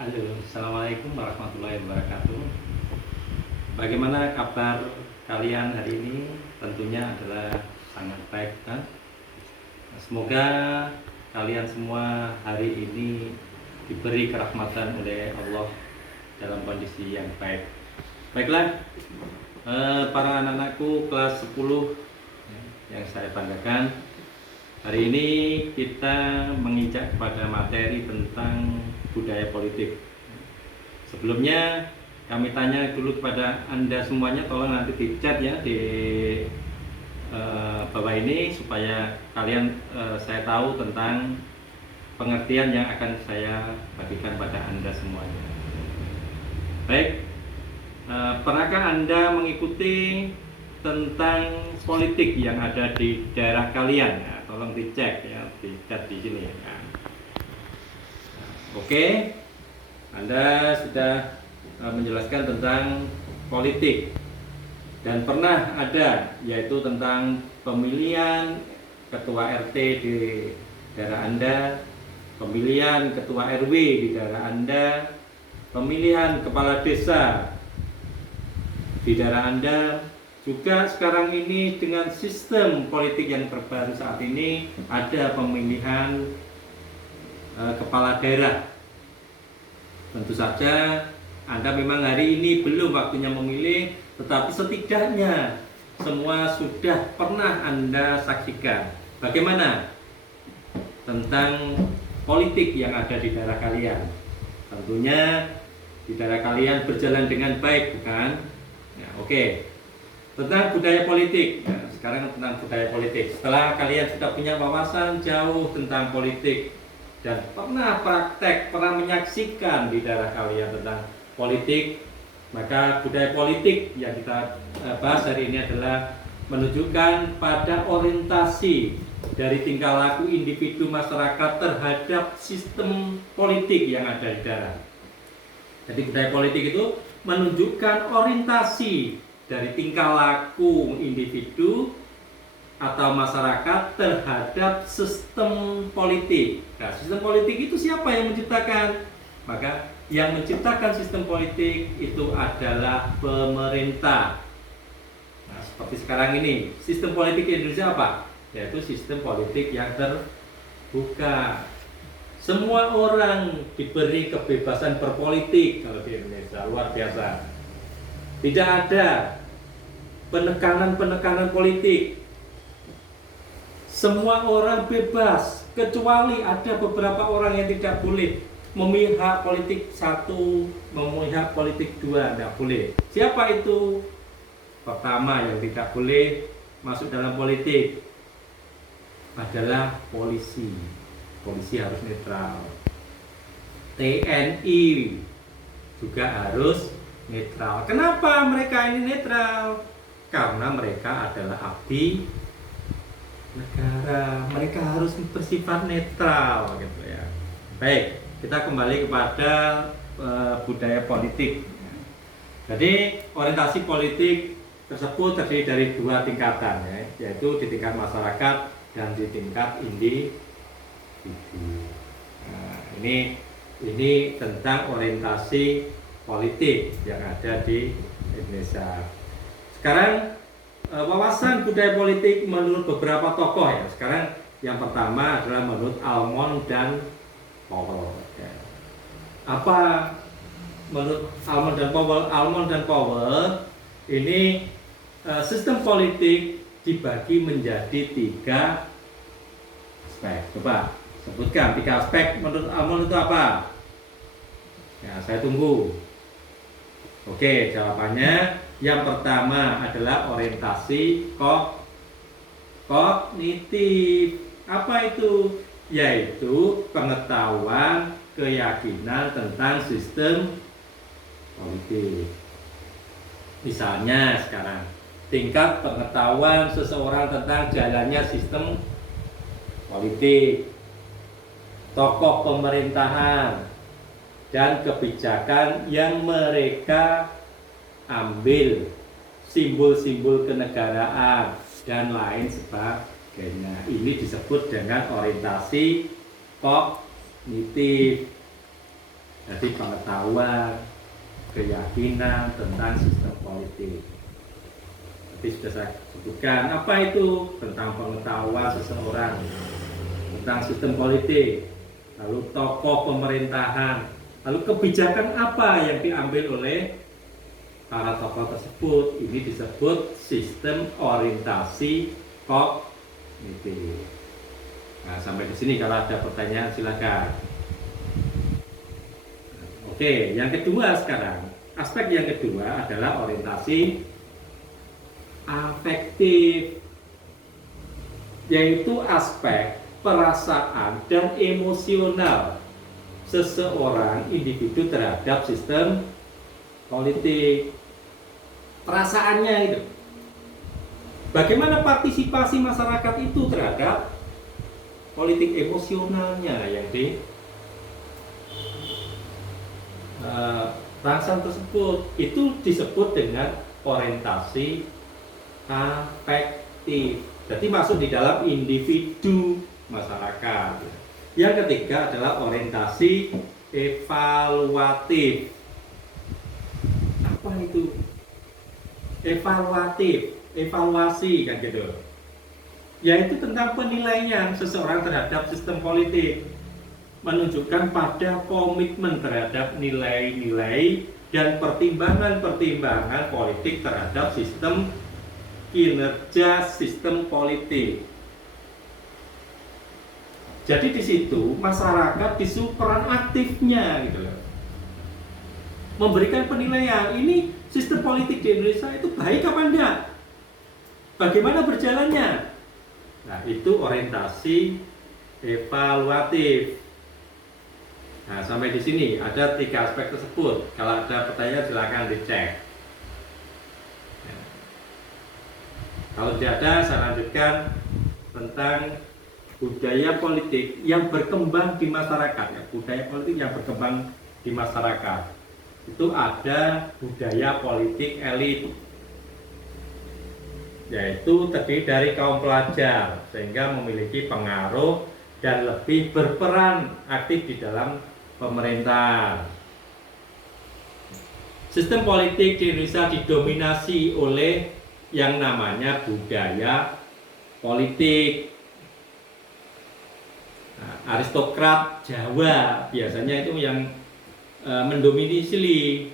Halo, Assalamualaikum warahmatullahi wabarakatuh. Bagaimana kabar kalian hari ini? Tentunya adalah sangat baik, kan? Semoga kalian semua hari ini diberi kerahmatan oleh Allah dalam kondisi yang baik. Baiklah, para anak-anakku kelas 10 yang saya banggakan, hari ini kita menginjak pada materi tentang budaya politik. Sebelumnya kami tanya dulu kepada Anda semuanya, tolong nanti di chat ya di bawah ini supaya kalian saya tahu tentang pengertian yang akan saya bagikan pada Anda semuanya. Baik, pernahkah Anda mengikuti tentang politik yang ada di daerah kalian? Ya, tolong dicek ya di chat di sini ya. Oke, Anda sudah menjelaskan tentang politik dan pernah ada yaitu tentang pemilihan ketua RT di daerah Anda, pemilihan ketua RW di daerah Anda, pemilihan kepala desa di daerah Anda. Juga sekarang ini dengan sistem politik yang terbaru saat ini ada pemilihan kepala daerah. Tentu saja Anda memang hari ini belum waktunya memilih, tetapi setidaknya semua sudah pernah Anda saksikan bagaimana tentang politik yang ada di daerah kalian. Tentunya di daerah kalian berjalan dengan baik, bukan? Ya, oke. Tentang budaya politik. Ya, sekarang tentang budaya politik. Setelah kalian sudah punya wawasan jauh tentang politik dan pernah praktek, pernah menyaksikan di daerah kalian tentang politik, maka budaya politik yang kita bahas hari ini adalah menunjukkan pada orientasi dari tingkah laku individu masyarakat terhadap sistem politik yang ada di daerah. Jadi budaya politik itu menunjukkan orientasi dari tingkah laku individu atau masyarakat terhadap sistem politik. Nah, sistem politik itu siapa yang menciptakan? Maka yang menciptakan sistem politik itu adalah pemerintah. Nah, seperti sekarang ini, sistem politik Indonesia apa? Yaitu sistem politik yang terbuka. Semua orang diberi kebebasan berpolitik kalau di Indonesia, luar biasa. Tidak ada penekanan-penekanan politik. Semua orang bebas, kecuali ada beberapa orang yang tidak boleh memihak politik satu, memihak politik dua, tidak boleh. Siapa itu? Pertama yang tidak boleh masuk dalam politik adalah polisi. Polisi harus netral. TNI juga harus netral. Kenapa mereka ini netral? Karena mereka adalah abdi negara, mereka harus bersifat netral gitu ya. Baik, kita kembali kepada budaya politik. Jadi orientasi politik tersebut terdiri dari dua tingkatan ya, yaitu di tingkat masyarakat dan di tingkat individu. Nah, ini tentang orientasi politik yang ada di Indonesia. Sekarang wawasan budaya politik menurut beberapa tokoh ya. Sekarang yang pertama adalah menurut Almond dan Powell. Ya. Apa menurut Almond dan Powell? Almond dan Powell ini sistem politik dibagi menjadi 3 aspek. Coba sebutkan 3 aspek menurut Almond itu apa? Ya, saya tunggu. Oke, jawabannya yang pertama adalah orientasi kognitif. Apa itu? Yaitu pengetahuan, keyakinan tentang sistem politik. Misalnya sekarang, tingkat pengetahuan seseorang tentang jalannya sistem politik, tokoh pemerintahan, dan kebijakan yang mereka ambil, simbol-simbol kenegaraan dan lain sebagainya. Ini disebut dengan orientasi kognitif. Jadi pengetahuan, keyakinan tentang sistem politik. Tadi sudah saya sebutkan apa itu tentang pengetahuan seseorang tentang sistem politik, lalu tokoh pemerintahan, lalu kebijakan apa yang diambil oleh para tokoh tersebut. Ini disebut sistem orientasi kognitif. Nah, sampai di sini kalau ada pertanyaan silakan. Oke, yang kedua sekarang, aspek yang kedua adalah orientasi afektif, yaitu aspek perasaan dan emosional seseorang individu terhadap sistem politik. Perasaannya itu, bagaimana partisipasi masyarakat itu terhadap politik, emosionalnya yang di rangsang tersebut, itu disebut dengan orientasi afektif. Jadi masuk di dalam individu masyarakat. Yang ketiga adalah orientasi evaluatif. Apa itu? Evaluatif, evaluasi kan gitu. Yaitu tentang penilaian seseorang terhadap sistem politik, menunjukkan pada komitmen terhadap nilai-nilai dan pertimbangan-pertimbangan politik terhadap sistem kinerja sistem politik. Jadi di situ masyarakat disuruh peran aktifnya gitu loh. Memberikan penilaian, ini sistem politik di Indonesia itu baik apa enggak? Bagaimana berjalannya? Nah, itu orientasi evaluatif. Nah, sampai di sini ada 3 aspek tersebut. Kalau ada pertanyaan silakan dicek. Ya. Kalau tidak ada, saya lanjutkan tentang budaya politik yang berkembang di masyarakat. Ya, budaya politik yang berkembang di masyarakat. Itu ada budaya politik elit, yaitu terdiri dari kaum pelajar, sehingga memiliki pengaruh dan lebih berperan aktif di dalam pemerintah. Sistem politik di Indonesia didominasi oleh yang namanya budaya politik. Nah, aristokrat Jawa biasanya itu yang mendominasi.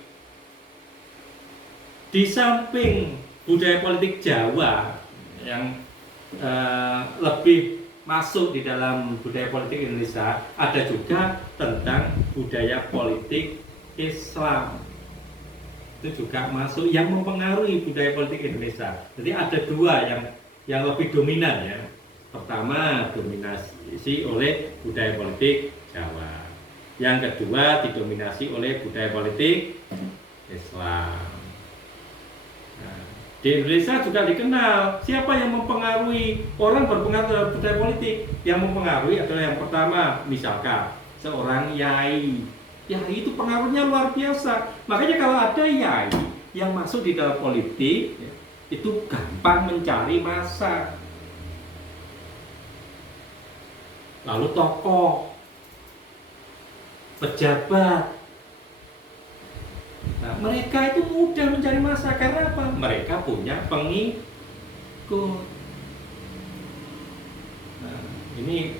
Di samping budaya politik Jawa yang lebih masuk di dalam budaya politik Indonesia, ada juga tentang budaya politik Islam. Itu juga masuk yang mempengaruhi budaya politik Indonesia. Jadi ada 2 yang lebih dominan ya. Pertama dominasi oleh budaya politik Jawa. Yang kedua didominasi oleh budaya politik Islam. Di Indonesia juga dikenal siapa yang mempengaruhi orang berpengaruh terhadap budaya politik. Yang mempengaruhi adalah yang pertama, misalkan seorang yai. Yai itu pengaruhnya luar biasa. Makanya kalau ada yai yang masuk di dalam politik, itu gampang mencari massa. Lalu tokoh, pejabat, nah, mereka itu mudah mencari massa karena apa? Mereka punya pengikut. Nah, ini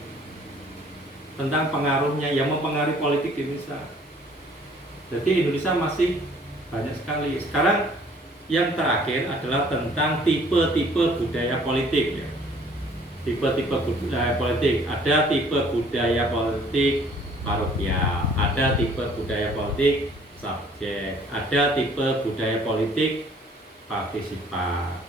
tentang pengaruhnya yang mempengaruhi politik di Indonesia. Jadi Indonesia masih banyak sekali. Sekarang yang terakhir adalah tentang tipe-tipe budaya politik ya. Tipe-tipe budaya politik. Ada tipe budaya politik parokial, ada tipe budaya politik subjek, ada tipe budaya politik partisipan.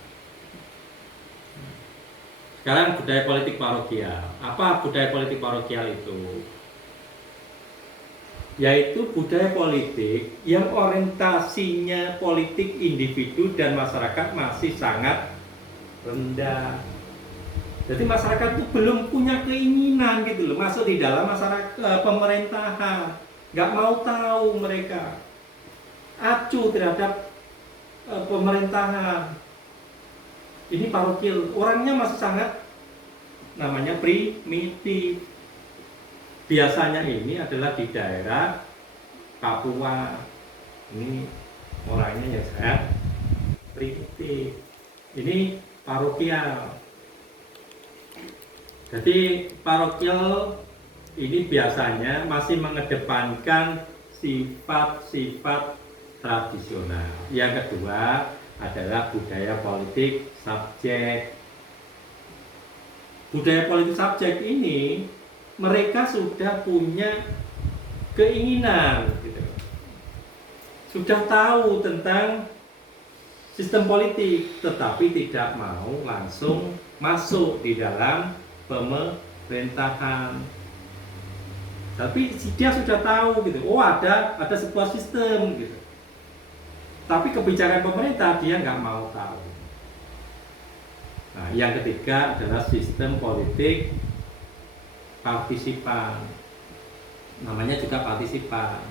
Sekarang budaya politik parokial. Apa budaya politik parokial itu? Yaitu budaya politik yang orientasinya politik individu dan masyarakat masih sangat rendah. Jadi masyarakat itu belum punya keinginan gitu loh masuk di dalam masyarakat pemerintahan. Nggak mau tahu mereka, acuh terhadap pemerintahan. Ini parokial, orangnya masih sangat namanya primitif. Biasanya ini adalah di daerah Papua. Ini orangnya yang sangat primitif. Ini parokial. Jadi parokial ini biasanya masih mengedepankan sifat-sifat tradisional. Yang kedua adalah budaya politik subjek. Budaya politik subjek ini mereka sudah punya keinginan, gitu. Sudah tahu tentang sistem politik, tetapi tidak mau langsung masuk di dalam pemerintahan. Tapi dia sudah tahu gitu, oh ada sebuah sistem gitu. Tapi kebijakan pemerintah dia nggak mau tahu. Nah, yang ketiga adalah sistem politik partisipan. Namanya juga partisipan.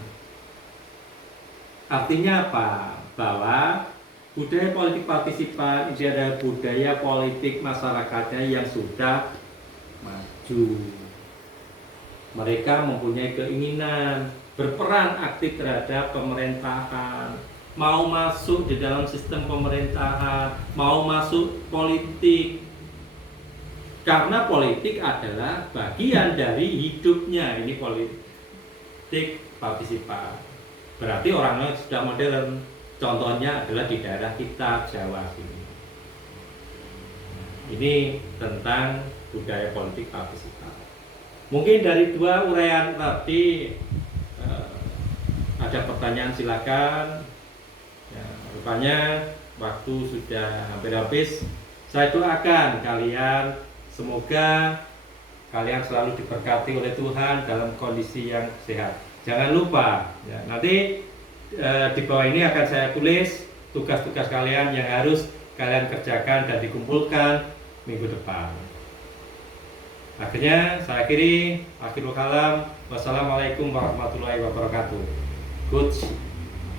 Artinya apa? Bahwa budaya politik partisipan ini adalah budaya politik masyarakatnya yang sudah maju. Mereka mempunyai keinginan berperan aktif terhadap pemerintahan, mau masuk di dalam sistem pemerintahan, mau masuk politik. Karena politik adalah bagian dari hidupnya. Ini politik partisipan. Berarti orangnya sudah modern. Contohnya adalah di daerah kita, Jawa sini. Ini tentang budaya politik partisipan. Mungkin dari dua uraian tadi ada pertanyaan, silakan. Ya, rupanya waktu sudah hampir habis. Saya doakan kalian, semoga kalian selalu diberkati oleh Tuhan dalam kondisi yang sehat. Jangan lupa, ya, nanti di bawah ini akan saya tulis tugas-tugas kalian yang harus kalian kerjakan dan dikumpulkan minggu depan. Akhirnya saya akhiri, akhirul kalam. Wassalamualaikum warahmatullahi wabarakatuh. Good.